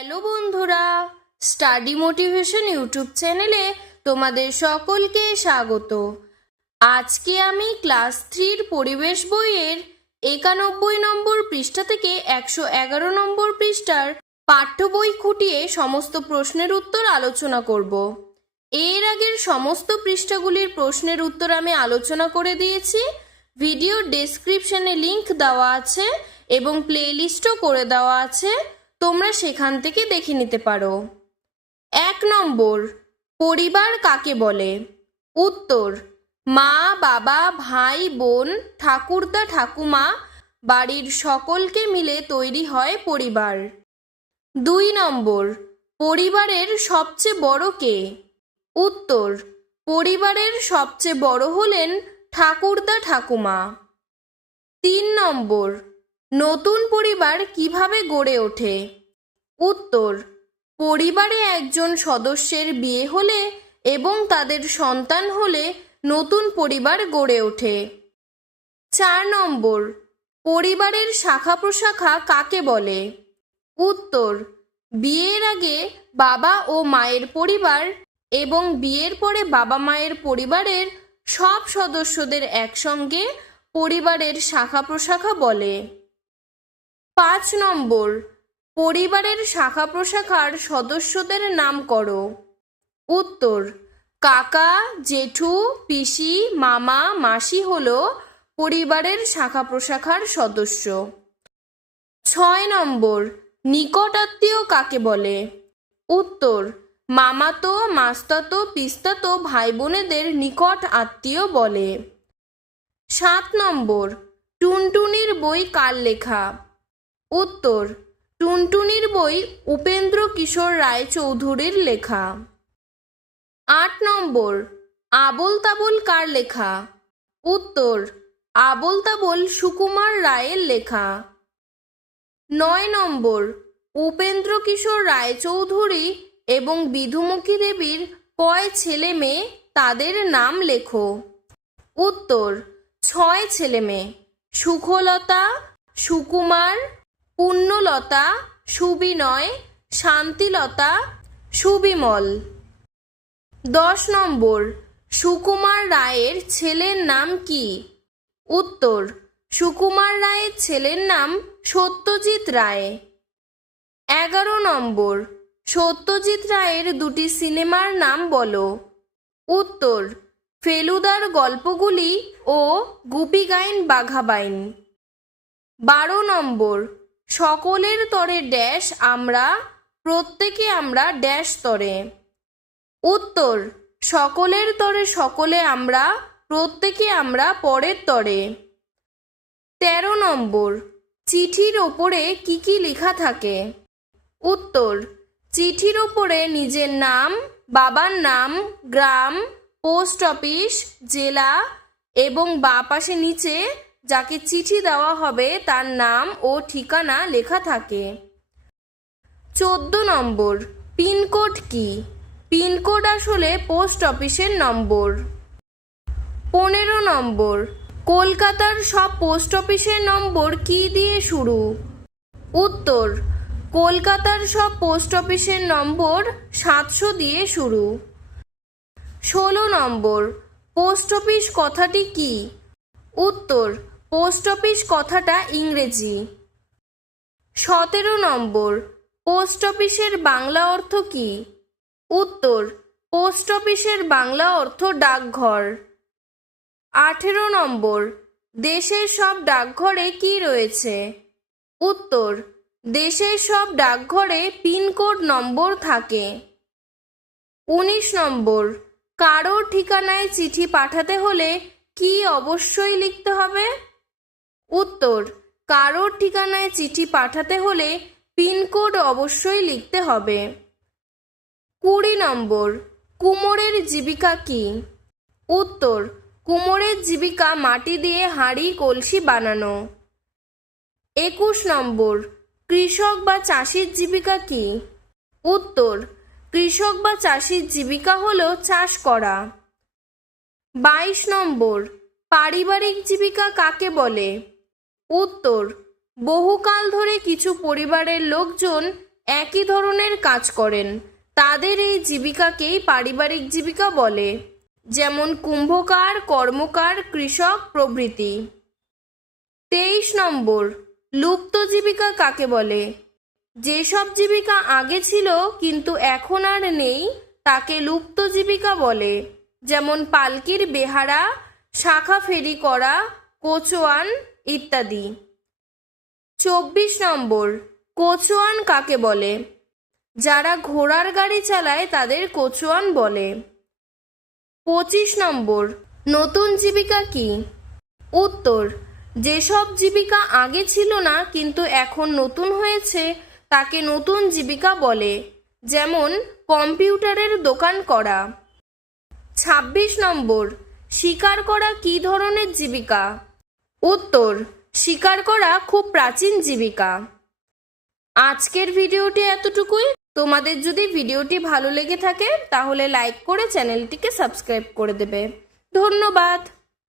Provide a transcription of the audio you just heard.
Hello বন্ধুরা, study motivation YouTube চ্যানেলে তোমাদের সকলকে স্বাগত। আজকে আমি ক্লাস থ্রির পরিবেশ বইয়ের একানব্বই নম্বর পৃষ্ঠা থেকে একশো এগারো নম্বর পৃষ্ঠার পাঠ্য বই খুঁটিয়ে সমস্ত প্রশ্নের উত্তর আলোচনা করব। এর আগের সমস্ত পৃষ্ঠাগুলির প্রশ্নের উত্তর আমি আলোচনা করে দিয়েছি। ভিডিও ডেসক্রিপশনে লিংক দেওয়া আছে এবং প্লেলিস্টও করে দেওয়া আছে। তোমরা সেখান থেকে দেখে নিতে পারো। এক নম্বর, পরিবার কাকে বলে? উত্তর, মা, বাবা, ভাই, বোন, ঠাকুরদা, ঠাকুমা, বাড়ির সকলকে মিলে তৈরি হয় পরিবার। দুই নম্বর, পরিবারের সবচেয়ে বড় কে? উত্তর, পরিবারের সবচেয়ে বড় হলেন ঠাকুরদা, ঠাকুমা। তিন নম্বর নতুন পরিবার কীভাবে গড়ে ওঠে? উত্তর, পরিবারে একজন সদস্যের বিয়ে হলে এবং তাদের সন্তান হলে নতুন পরিবার গড়ে ওঠে। চার নম্বর, পরিবারের শাখা প্রশাখা কাকে বলে? উত্তর, বিয়ের আগে বাবা ও মায়ের পরিবার এবং বিয়ের পরে বাবা মায়ের পরিবারের সব সদস্যদের একসঙ্গে পরিবারের শাখা প্রশাখা বলে। পাঁচ নম্বর। পরিবারের শাখা প্রশাখার সদস্যদের নাম করো। উত্তর, কাকা, জেঠু, পিসি, মামা, মাসি হল পরিবারের শাখা প্রশাখার সদস্য। ছয় নম্বর নিকট আত্মীয় কাকে বলে? উত্তর, মামাতো, মাস্তাতো, পিস্তাতো ভাই বোনেদের নিকট আত্মীয় বলে। সাত নম্বর, টুনটুনির বই কার লেখা? উত্তর, টুনটুনির বই উপেন্দ্র কিশোর রায় চৌধুরীর লেখা। আট নম্বর, আবল তাবল কার লেখা? উত্তর, আবল তাবল সুকুমার রায়ের লেখা। নয় নম্বর, উপেন্দ্র কিশোর রায়চৌধুরী এবং বিধুমুখী দেবীর কয় ছেলে মেয়ে তাদের নাম লেখো। উত্তর, ছয় ছেলে মেয়ে, সুখলতা, সুকুমার পুণ্যলতা সুবিনয়, শান্তিলতা, সুবিমল। দশ নম্বর, সুকুমার রায়ের ছেলের নাম কি? উত্তর, সুকুমার রায়ের ছেলের নাম সত্যজিৎ রায়। এগারো নম্বর, সত্যজিৎ রায়ের দুটি সিনেমার নাম বলো। উত্তর, ফেলুদার গল্পগুলি ও গুপিগাইন বাঘাবাইন। বারো নম্বর সকলের তরে ড্যাশ আমরা, প্রত্যেকে আমরা ড্যাশ তরে। উত্তর, সকলের তরে সকলে আমরা, প্রত্যেকে আমরা পরের তরে। তেরো নম্বর, চিঠির ওপরে কি কি লেখা থাকে? উত্তর, চিঠির ওপরে নিজের নাম, বাবার নাম, গ্রাম, পোস্ট অফিস, জেলা এবং বা পাশে নিচে যাকে চিঠি দেওয়া হবে তার নাম ও ঠিকানা লেখা থাকে। চোদ্দ নম্বর, পিনকোড কি? পিনকোড আসলে পোস্ট অফিসের নম্বর। পনেরো নম্বর, কলকাতার সব পোস্ট অফিসের নম্বর কি দিয়ে শুরু? উত্তর, কলকাতার সব পোস্ট অফিসের নম্বর সাতশো দিয়ে শুরু। ষোলো নম্বর, পোস্ট অফিস কথাটি কি? উত্তর পোস্ট অফিস কথাটা ইংরেজি। সতেরো নম্বর, পোস্ট অফিসের বাংলা অর্থ কি? উত্তর, পোস্ট অফিসের বাংলা অর্থ ডাকঘর। আঠেরো নম্বর, দেশের সব ডাকঘরে কি রয়েছে? উত্তর, দেশের সব ডাকঘরে পিনকোড নম্বর থাকে। উনিশ নম্বর কারোর ঠিকানায় চিঠি পাঠাতে হলে কি অবশ্যই লিখতে হবে? উত্তর, কারোর ঠিকানায় চিঠি পাঠাতে হলে পিনকোড অবশ্যই লিখতে হবে। কুড়ি নম্বর, কুমোরের জীবিকা কি? উত্তর, কুমোরের জীবিকা মাটি দিয়ে হাঁড়ি, কলসি বানানো। একুশ নম্বর, কৃষক বা চাষির জীবিকা কি? উত্তর, কৃষক বা চাষির জীবিকা হলো চাষ করা। বাইশ নম্বর, পারিবারিক জীবিকা কাকে বলে? উত্তর, বহুকাল ধরে কিছু পরিবারের লোকজন একই ধরনের কাজ করেন। তাদের এই জীবিকাকেই পারিবারিক জীবিকা বলে, যেমন কুম্ভকার, কর্মকার, কৃষক প্রভৃতি। তেইশ নম্বর, লুপ্ত জীবিকা কাকে বলে? যেসব জীবিকা আগে ছিল কিন্তু এখন আর নেই, তাকে লুপ্ত জীবিকা বলে, যেমন পালকির বেহারা, শাখা ফেরি করা কোচোয়ান ইত্যাদি। চব্বিশ নম্বর, কোচোয়ান কাকে বলে? যারা ঘোড়ার গাড়ি চালায় তাদের কোচোয়ান বলে। পঁচিশ নম্বর, নতুন জীবিকা কি? উত্তর, যেসব জীবিকা আগে ছিল না কিন্তু এখন নতুন হয়েছে, তাকে নতুন জীবিকা বলে। যেমন, কম্পিউটারের দোকান করা। ছাব্বিশ নম্বর, শিকার করা কি ধরনের জীবিকা? উত্তর শিকার করা খুব প্রাচীন জীবিকা। আজকের ভিডিওটি এতটুকুই। তোমাদের যদি ভিডিওটি ভালো লেগে থাকে, তাহলে লাইক করে চ্যানেলটিকে সাবস্ক্রাইব করে দেবে। ধন্যবাদ।